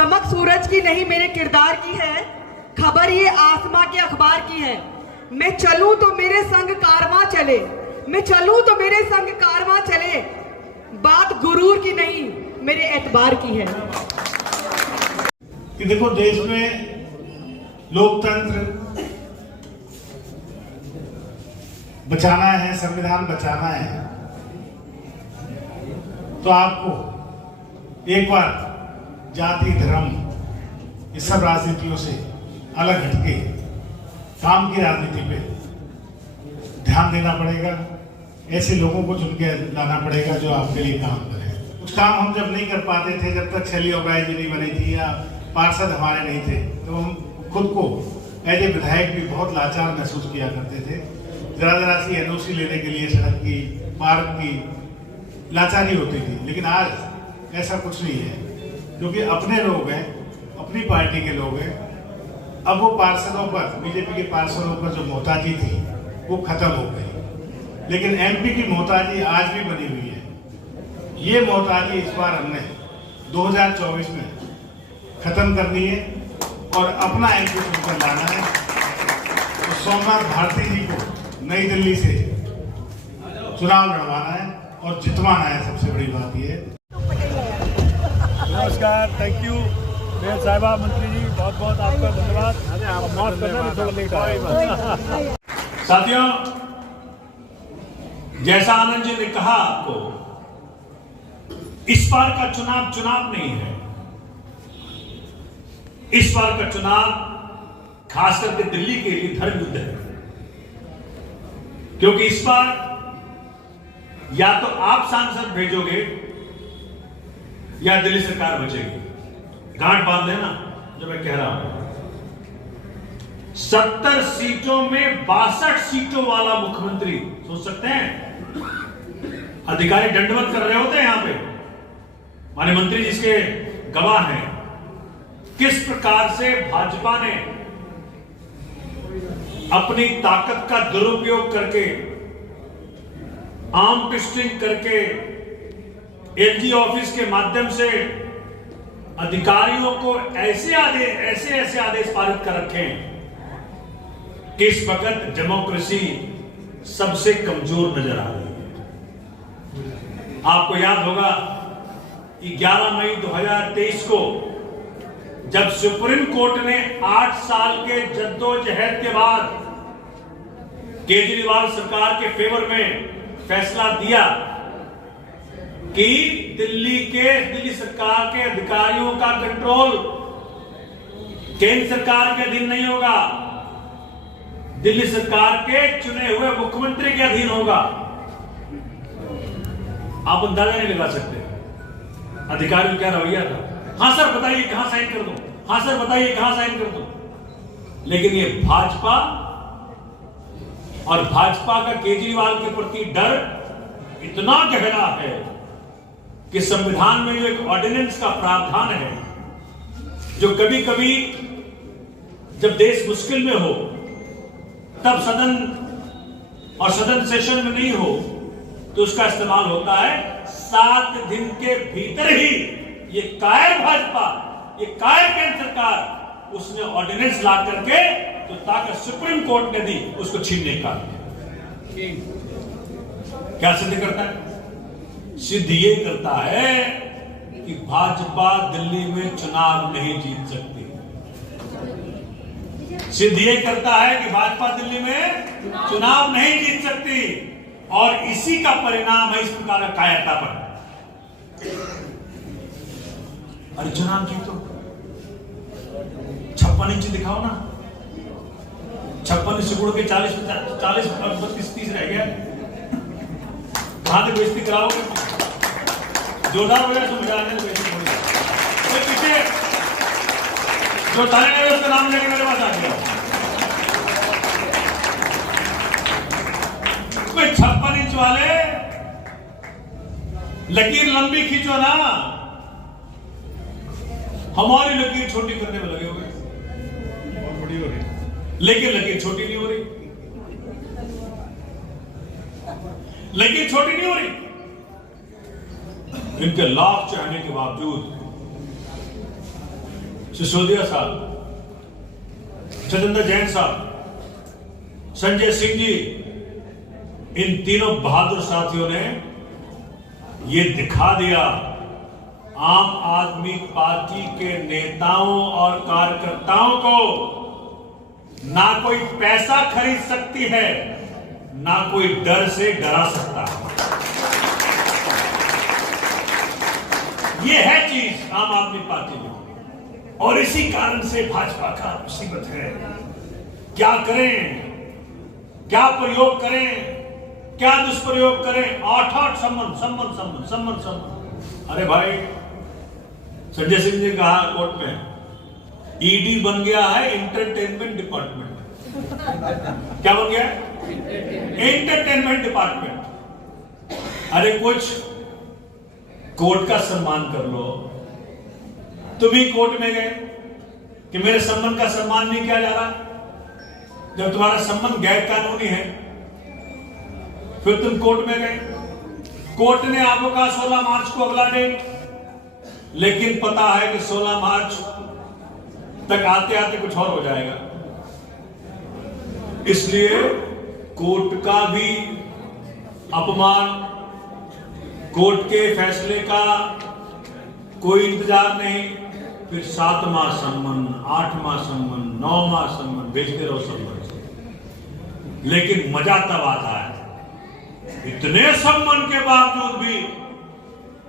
चमक सूरज की नहीं मेरे किरदार की है, खबर ये आसमां के अखबार की है। मैं चलूं तो मेरे संग कारवां चले, मैं चलूं तो मेरे संग कारवां चले, बात गुरूर की नहीं मेरे एतबार की है। कि देखो, देश में लोकतंत्र बचाना है, संविधान बचाना है, तो आपको एक बार जाति धर्म इस सब राजनीतियों से अलग हटके काम की राजनीति पे ध्यान देना पड़ेगा। ऐसे लोगों को चुन के लाना पड़ेगा जो आपके लिए काम करें। कुछ काम हम जब नहीं कर पाते थे, जब तक शैली ओबराय जी नहीं बनी थी या पार्षद हमारे नहीं थे, तो हम खुद को एज ए विधायक भी बहुत लाचार महसूस किया करते थे। जरा सी एनओसी लेने के लिए सड़क की, पार्क की लाचारी होती थी। लेकिन आज ऐसा कुछ नहीं है, क्योंकि अपने लोग हैं, अपनी पार्टी के लोग हैं। अब वो पार्षदों पर, बीजेपी के पार्षदों पर जो मोहताजी थी वो खत्म हो गई, लेकिन एमपी की मोहताजी आज भी बनी हुई है। ये मोहताजी इस बार हमने 2024 में खत्म करनी है और अपना एमपी चुनकर लाना है। तो सोमनाथ भारती जी को नई दिल्ली से चुनाव लड़वाना है और जितवाना है। सबसे बड़ी बात ये है। नमस्कार, थैंक यू मेयर साहिबा, मंत्री जी, बहुत बहुत आपका धन्यवाद। साथियों, जैसा आनंद जी ने कहा आपको, इस बार का चुनाव चुनाव नहीं है। इस बार का चुनाव खास करके दिल्ली के लिए धर्म युद्ध है, क्योंकि इस बार या तो आप सांसद भेजोगे या दिल्ली सरकार बचेगी। गांठ बांध लेना जो मैं कह रहा हूं। 70 सीटों में 62 सीटों वाला मुख्यमंत्री, सोच सकते हैं? अधिकारी दंडवत कर रहे होते हैं यहां पे, माननीय मंत्री जिसके गवाह हैं, किस प्रकार से भाजपा ने अपनी ताकत का दुरुपयोग करके, आर्म ट्विस्टिंग करके, एलजी ऑफिस के माध्यम से अधिकारियों को ऐसे आदेश पारित कर रखे हैं कि इस वक्त डेमोक्रेसी सबसे कमजोर नजर आ रही है। आपको याद होगा कि 11 मई 2023 को जब सुप्रीम कोर्ट ने 8 साल के जद्दोजहद के बाद केजरीवाल सरकार के फेवर में फैसला दिया कि दिल्ली सरकार के अधिकारियों का कंट्रोल केंद्र सरकार के अधीन नहीं होगा, दिल्ली सरकार के चुने हुए मुख्यमंत्री के अधीन होगा। आप अंदाजा नहीं लगा सकते अधिकारियों क्या रवैया था। हां सर बताइए कहां साइन कर दूं, हां सर बताइए कहां साइन कर दूं। लेकिन ये भाजपा और भाजपा का केजरीवाल के प्रति डर इतना गहरा है कि संविधान में जो एक ऑर्डिनेंस का प्रावधान है, जो कभी कभी जब देश मुश्किल में हो तब सदन और सदन सेशन में नहीं हो तो उसका इस्तेमाल होता है। 7 दिन के भीतर ही ये कायर भाजपा, ये कायर केंद्र सरकार, उसने ऑर्डिनेंस ला करके तो ताकत सुप्रीम कोर्ट ने दी उसको छीनने का। क्या सिद्ध करता है? सिद्ध ये करता है कि भाजपा दिल्ली में चुनाव नहीं जीत सकती। सिद्ध ये करता है कि भाजपा दिल्ली में चुनाव नहीं जीत सकती, और इसी का परिणाम है इस प्रकार का कायरता पर। अरे चुनाव जीतो, 56 इंच दिखाओ ना, 56 इंच गुड़ के 40 32 30 रह गया। कहां तक बेइज्जती कराओगे? जोरदार हो जाए तो मजा आने बेइज्जती हो जाए। पीछे जो थाने में उसका नाम लेके मेरे पास आ गया। 56 इंच वाले लकीर लंबी खींचो ना, हमारी लकीर छोटी करने में लगे हुए, बहुत बड़ी हो रही, लेकिन लकीर छोटी नहीं हो रही, लकीर छोटी नहीं हो रही। इनके लाभ चाहने के बावजूद सिसोदिया साहब, सत्येंद्र जैन साहब, संजय सिंह जी, इन तीनों बहादुर साथियों ने ये दिखा दिया आम आदमी पार्टी के नेताओं और कार्यकर्ताओं को ना कोई पैसा खरीद सकती है, ना कोई डर से डरा सकता है। ये है चीज आम आदमी पार्टी में, और इसी कारण से भाजपा का मुसीबत है। क्या करें, क्या प्रयोग करें, क्या दुष्प्रयोग करें? 8 सम्मन। अरे भाई, संजय सिंह जी कहा कोर्ट में, ईडी बन गया है इंटरटेनमेंट डिपार्टमेंट। क्या बन गया? Entertainment department. अरे कुछ कोर्ट का सम्मान कर लो। तुम ही कोर्ट में गए कि मेरे सम्मान का सम्मान नहीं किया जा रहा, जब तुम्हारा सम्मान गैर कानूनी है। फिर तुम कोर्ट में गए, कोर्ट ने आपको कहा 16 मार्च को अगला डेट, लेकिन पता है कि 16 मार्च तक आते आते कुछ और हो जाएगा। इसलिए कोर्ट का भी अपमान, कोर्ट के फैसले का कोई इंतजार नहीं। फिर 7वां सम्मन, 8वां सम्मन, 9वां सम्मन, भेजते रहो सम्मन। लेकिन मजा तब आता है, इतने सम्मन के बावजूद भी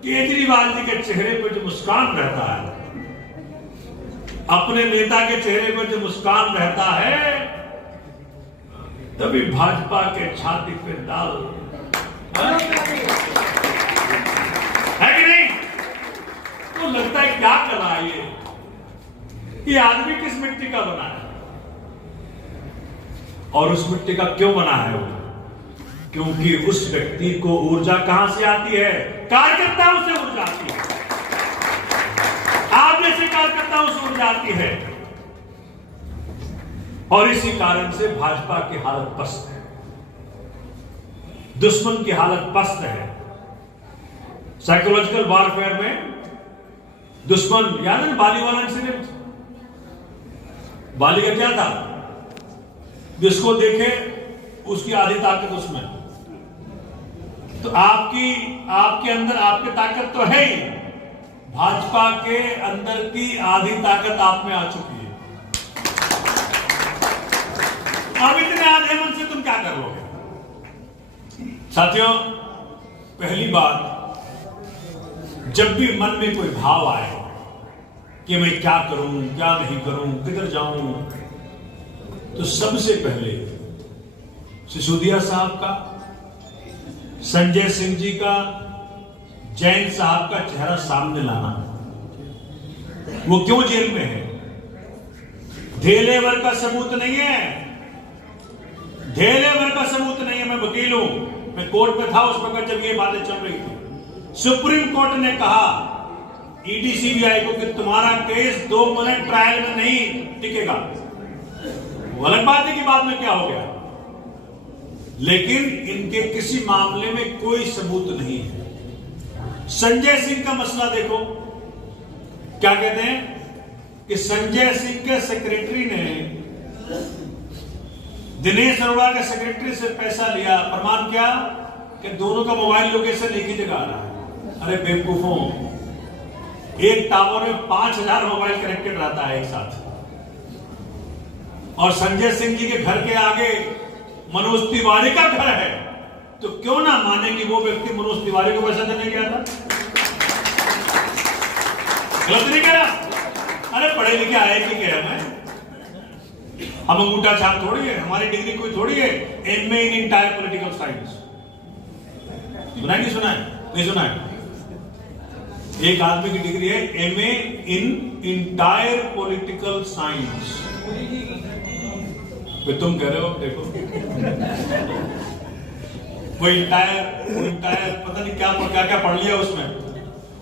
केजरीवाल जी के चेहरे पर जो मुस्कान रहता है, अपने नेता के चेहरे पर जो मुस्कान रहता है, तभी भाजपा के छाती पे डाल है कि नहीं? तो लगता है क्या कर रहा है ये आदमी किस मिट्टी का बना है, और उस मिट्टी का क्यों बना है वो? क्योंकि उस व्यक्ति को ऊर्जा कहां से आती है? कार्यकर्ताओं से ऊर्जा आती है, आप जैसे कार्यकर्ताओं से ऊर्जा आती है। और इसी कारण से भाजपा की हालत पस्त है, दुश्मन की हालत पस्त है। साइकोलॉजिकल वॉरफेयर में दुश्मन, याद है बाली वाला इंसिडेंट? बाली का क्या था? जिसको देखे उसकी आधी ताकत उसमें। तो आपके अंदर आपकी ताकत तो है ही, भाजपा के अंदर की आधी ताकत आप में आ चुकी है। अब इतने आधे मन से तुम क्या करोगे? साथियों, पहली बात, जब भी मन में कोई भाव आए कि मैं क्या करूं, क्या नहीं करूं, किधर जाऊं, तो सबसे पहले सिसोदिया साहब का, संजय सिंह जी का, जैन साहब का चेहरा सामने लाना। वो क्यों जेल में है? धेले भर का सबूत नहीं है, धेले भर का सबूत नहीं है। मैं वकील हूं, मैं कोर्ट में था उस वक्त जब ये बातें चल रही थी। सुप्रीम कोर्ट ने कहा ईडी सीबीआई को कि तुम्हारा केस 2 मिनट ट्रायल में नहीं टिकेगा। वो अलग बात है कि बाद में क्या हो गया, लेकिन इनके किसी मामले में कोई सबूत नहीं है। संजय सिंह का मसला देखो, क्या कहते हैं कि संजय सिंह के सेक्रेटरी ने दिनेश अरोड़ा के सेक्रेटरी से पैसा लिया, प्रमाण क्या कि दोनों का मोबाइल लोकेशन एक ही जगह आ रहा है। अरे बेवकूफों, एक टावर में 5000 मोबाइल कनेक्टेड रहता है एक साथ, और संजय सिंह जी के घर के आगे मनोज तिवारी का घर है, तो क्यों ना माने कि वो व्यक्ति मनोज तिवारी को पैसा देने गया था? गलत नहीं कह रहा? अरे पढ़े लिखे आए कि क्या है, हम अंगूठा छाप थोड़ी है, हमारी डिग्री कोई थोड़ी है। एमए इन इंटायर पॉलिटिकल साइंस, सुना है नहीं सुना है? नहीं सुना है? एक आदमी की डिग्री है एमए इन इंटायर पॉलिटिकल साइंस। तुम कह रहे हो देखो वो इंटायर पता नहीं क्या पढ़ लिया उसमें,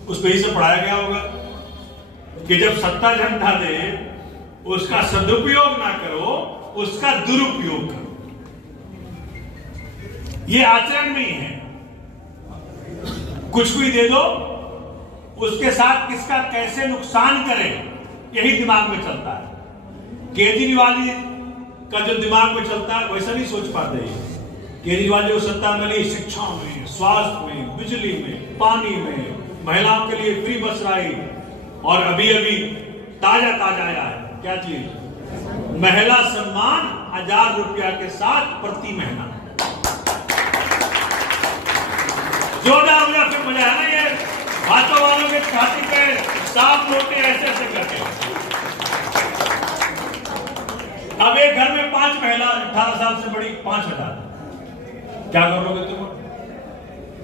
उस पे ही से पढ़ाया गया होगा कि जब सत्ता जनता दे उसका सदुपयोग ना करो, उसका दुरुपयोग करो। ये आचरण नहीं है। कुछ भी दे दो, उसके साथ किसका कैसे नुकसान करें यही दिमाग में चलता है। केजरीवाल का जो दिमाग में चलता है वैसा नहीं सोच पाते। केजरीवाल जो सत्ता मिली शिक्षा में, स्वास्थ्य में, बिजली में, पानी में, महिलाओं के लिए फ्री बस राइड, और अभी अभी ताजा ताजा आया है क्या चीज, महिला सम्मान 1000 रुपया के साथ प्रति महीना। जोरदार हो गया फिर मजा है ना। ये बातों वालों के छाती पे साफ लोटे ऐसे ऐसे करके। अब एक घर में 5 महिला 18 साल से बड़ी 5000, क्या करोगे तुम?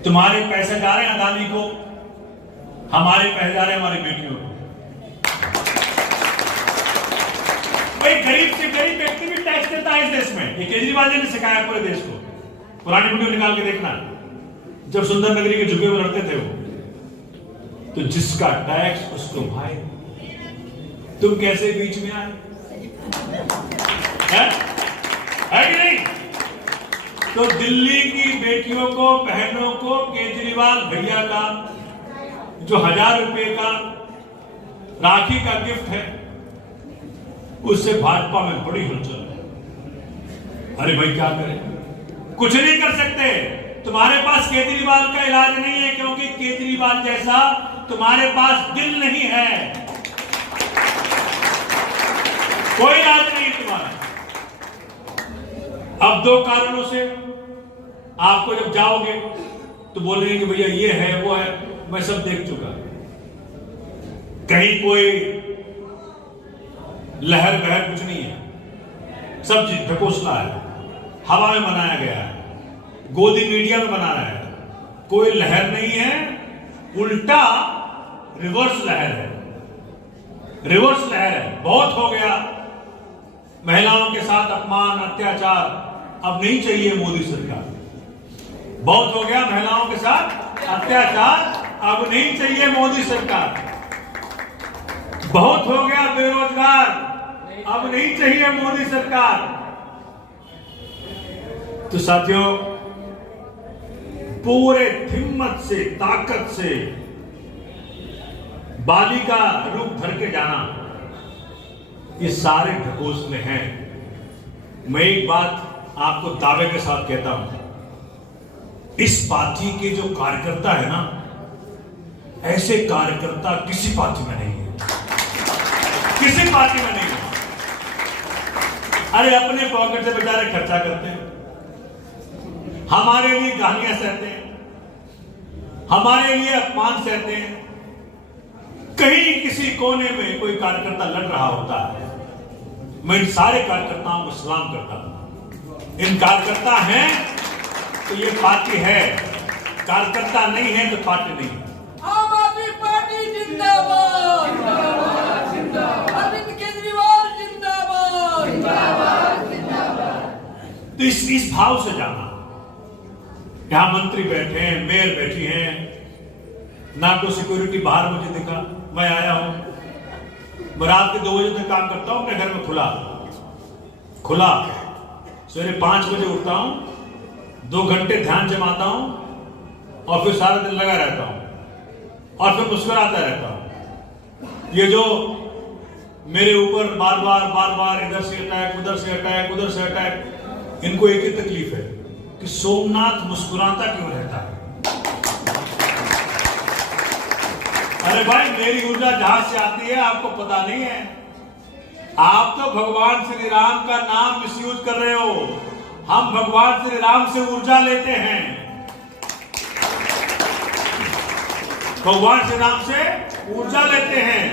तुम्हारे पैसे जा रहे हैं अदानी को, हमारे पैसे जा रहे हैं हमारी बेटियों को। भाई गरीब से गरीब व्यक्ति भी टैक्स देता है इस देश में। ये केजरीवाल जी ने सिखाया पूरे देश को। पुरानी वीडियो निकाल के देखना, जब सुंदर नगरी के झुके में लड़ते थे वो, तो जिसका टैक्स उसको भाई। तुम कैसे बीच में आए है कि नहीं? तो दिल्ली की बेटियों को, बहनों को केजरीवाल भैया का जो 1000 रुपए का राखी का गिफ्ट है, उससे भाजपा में बड़ी हलचल है। अरे भाई क्या करें, कुछ नहीं कर सकते। तुम्हारे पास केजरीवाल का इलाज नहीं है, क्योंकि केजरीवाल जैसा तुम्हारे पास दिल नहीं है। कोई इलाज नहीं तुम्हारा। अब 2 कारणों से आपको जब जाओगे तो बोलेंगे कि भैया ये है वो है, मैं सब देख चुका। कहीं कोई लहर बहर कुछ नहीं है, सब चीज ढकोसला है, हवा में बनाया गया है, गोदी मीडिया में बना रहा है। कोई लहर नहीं है, उल्टा रिवर्स लहर है। रिवर्स लहर है। बहुत हो गया महिलाओं के साथ अपमान अत्याचार, अब नहीं चाहिए मोदी सरकार। बहुत हो गया महिलाओं के साथ अत्याचार, अब नहीं चाहिए मोदी सरकार। बहुत हो गया बेरोजगार, अब नहीं चाहिए मोदी सरकार। तो साथियों, पूरे हिम्मत से, ताकत से बाली का रूप धर के जाना, ये सारे ढकोसले हैं। मैं एक बात आपको दावे के साथ कहता हूं, इस पार्टी के जो कार्यकर्ता है ना, ऐसे कार्यकर्ता किसी पार्टी में नहीं है, किसी पार्टी में नहीं है। अरे अपने पॉकेट से बेचारे खर्चा करते हैं, हमारे लिए गालियां सहते हैं, हमारे लिए अपमान सहते हैं। कहीं किसी कोने में कोई कार्यकर्ता लड़ रहा होता है, मैं इन सारे कार्यकर्ताओं को सलाम करता हूं। इन कार्यकर्ता हैं तो ये पार्टी है, कार्यकर्ता नहीं है तो पार्टी नहीं है। आम आदमी पार्टी जिंदाबाद, अरविंद केजरीवाल जिंदाबाद, तो इस भाव से जाना। यहां मंत्री बैठे हैं, मेयर बैठी हैं, ना कोई सिक्योरिटी बाहर मुझे दिखा। मैं आया हूं, मैं रात के 2 बजे तक काम करता हूं अपने घर में खुला। सवेरे 5 बजे उठता हूं, 2 घंटे ध्यान जमाता हूं और फिर सारा दिन लगा रहता हूं और फिर मुस्कुराता रहता हूं। ये जो मेरे ऊपर बार बार इधर से अटैक, उधर से अटैक, उधर से अटैक, इनको एक ही तकलीफ है कि सोमनाथ मुस्कुराता क्यों रहता है। अरे भाई, मेरी ऊर्जा जहां से आती है आपको पता नहीं है। आप तो भगवान श्री राम का नाम मिसयूज कर रहे हो। हम भगवान श्री राम से ऊर्जा लेते हैं, भगवान श्री राम से ऊर्जा लेते हैं।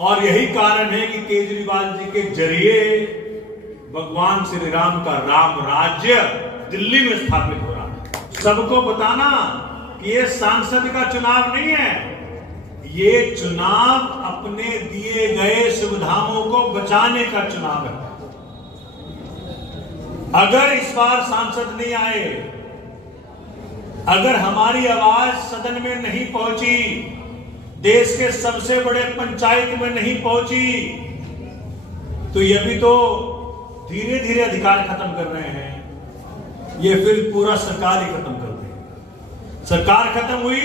और यही कारण है कि केजरीवाल जी के जरिए भगवान श्री राम का राम राज्य दिल्ली में स्थापित हो रहा है। सबको बताना कि ये सांसद का चुनाव नहीं है, ये चुनाव अपने दिए गए सुविधाओं को बचाने का चुनाव है। अगर इस बार सांसद नहीं आए, अगर हमारी आवाज सदन में नहीं पहुंची, देश के सबसे बड़े पंचायत में नहीं पहुंची, तो ये भी तो धीरे धीरे अधिकार खत्म कर रहे हैं। ये फिर पूरा सरकार ही खत्म कर देगी। सरकार खत्म हुई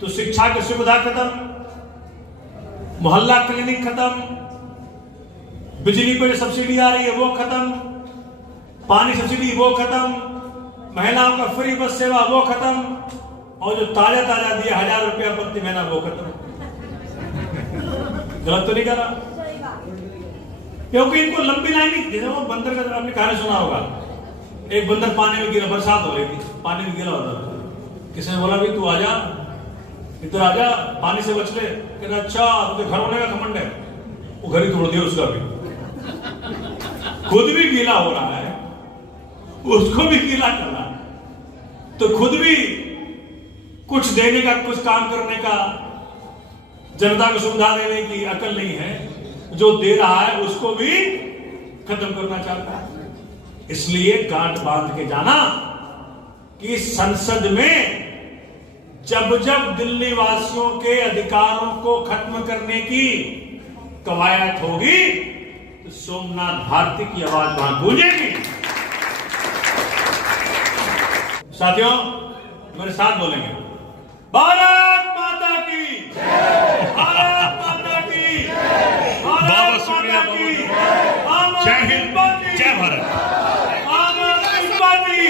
तो शिक्षा की सुविधा खत्म, मोहल्ला क्लिनिक खत्म, बिजली पर जो सब्सिडी आ रही है वो खत्म, पानी सब्सिडी वो खत्म, महिलाओं का फ्री बस सेवा वो खत्म, और जो ताजा ताजा दिया 1000 रुपया प्रति महीना वो खत्म। गलत तो नहीं करा? क्योंकि इनको लंबी लाइन नहीं, वो बंदर का आपने कहानी सुना होगा, एक बंदर पानी में गिरा, बरसात हो रही थी, पानी में गिरा होता, किसने बोला भी तू आजा, इधर आजा, पानी से बच ले। कहना अच्छा तुझे घर होने का घमंड है, वो घर ही तोड़ दिया उसका भी, खुद भी गीला हो रहा है, उसको भी गीला करना, तो खुद भी कुछ देने का, कुछ काम करने का, जनता को सुविधा देने की अकल नहीं है, जो दे रहा है उसको भी खत्म करना चाहता है। इसलिए गांठ बांध के जाना कि संसद में जब जब दिल्ली वासियों के अधिकारों को खत्म करने की कवायद होगी तो सोमनाथ भारती की आवाज वहां गूंजेगी। साथियों मेरे साथ बोलेंगे, भारत माता की, भारत माता की, भारत माता की, जय हिंद, जय भारत। आम आदमी पार्टी,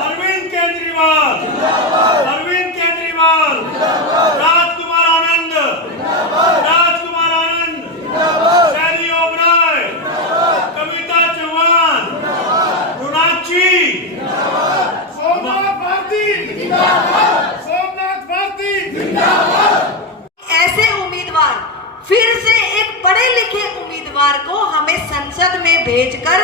अरविंद केजरीवाल, अरविंद केजरीवाल, राजकुमार आनंद, राजकुमार आनंद, शैली ओबराय, कविता चौहान, रुणाची, सोमनाथ भारती, सोमनाथ भारती। ऐसे उम्मीदवार, फिर से एक पढ़े लिखे उम्मीदवार को हमें संसद में भेजकर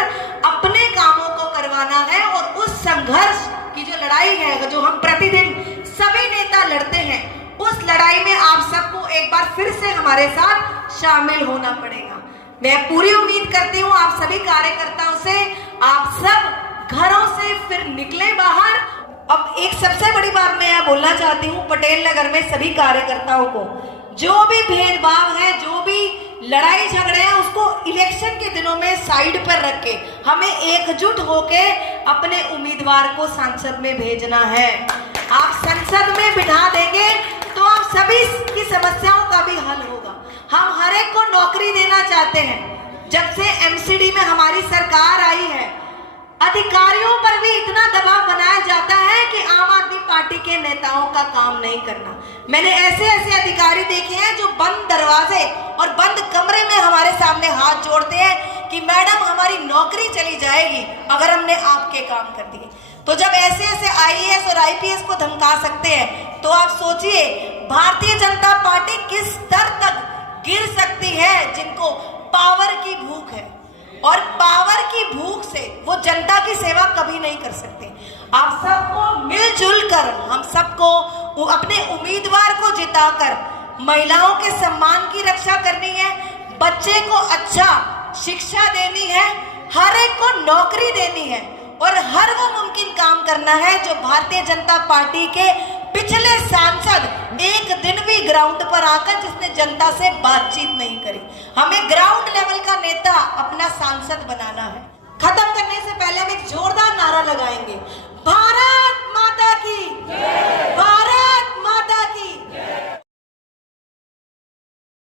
अपने कामों को करवाना है, और उस संघर्ष की जो लड़ाई है, जो हम प्रतिदिन सभी नेता लड़ते हैं, उस लड़ाई में आप सबको एक बार फिर से हमारे साथ शामिल होना पड़ेगा। मैं पूरी उम्मीद करती हूँ आप सभी कार्यकर्ताओं से, आप सब घरों से फिर निकले बाहर। अब एक सबसे बड़ी बात मैं यहाँ बोलना चाहती हूँ पटेल नगर में सभी कार्यकर्ताओं को, जो भी भेदभाव है, जो भी लड़ाई झगड़े हैं, उसको इलेक्शन के दिनों में साइड पर रख के हमें एकजुट होके अपने उम्मीदवार को संसद में भेजना है। आप संसद में बिठा देंगे तो आप सभी की समस्याओं का भी हल होगा। हम हर एक को नौकरी देना चाहते हैं। जब से एमसीडी में हमारी सरकार आई है, अधिकारियों पर भी इतना दबाव बनाया जाता है कि आम आदमी पार्टी के नेताओं का काम नहीं करना। मैंने ऐसे ऐसे अधिकारी देखे हैं जो बंद दरवाजे और बंद कमरे में हमारे सामने हाथ जोड़ते हैं कि मैडम हमारी नौकरी चली जाएगी अगर हमने आपके काम कर दिए। तो जब ऐसे ऐसे आईएएस और आईपीएस को धमका सकते हैं, तो आप सोचिए भारतीय जनता पार्टी किस स्तर तक गिर सकती है, जिनको पावर की भूख है, और पावर की भूख से वो जनता की सेवा कभी नहीं कर सकते। आप सबको मिलजुल कर, हम सबको अपने उम्मीदवार को जिताकर महिलाओं के सम्मान की रक्षा करनी है, बच्चे को अच्छा शिक्षा देनी है, हर एक को नौकरी देनी है, और हर वो मुमकिन काम करना है जो भारतीय जनता पार्टी के पिछले सांसद एक दिन भी ग्राउंड पर आकर जिसने जनता से बातचीत नहीं करी। हमें ग्राउंड लेवल का नेता अपना सांसद बनाना है। खत्म करने से पहले हम एक जोरदार नारा लगाएंगे,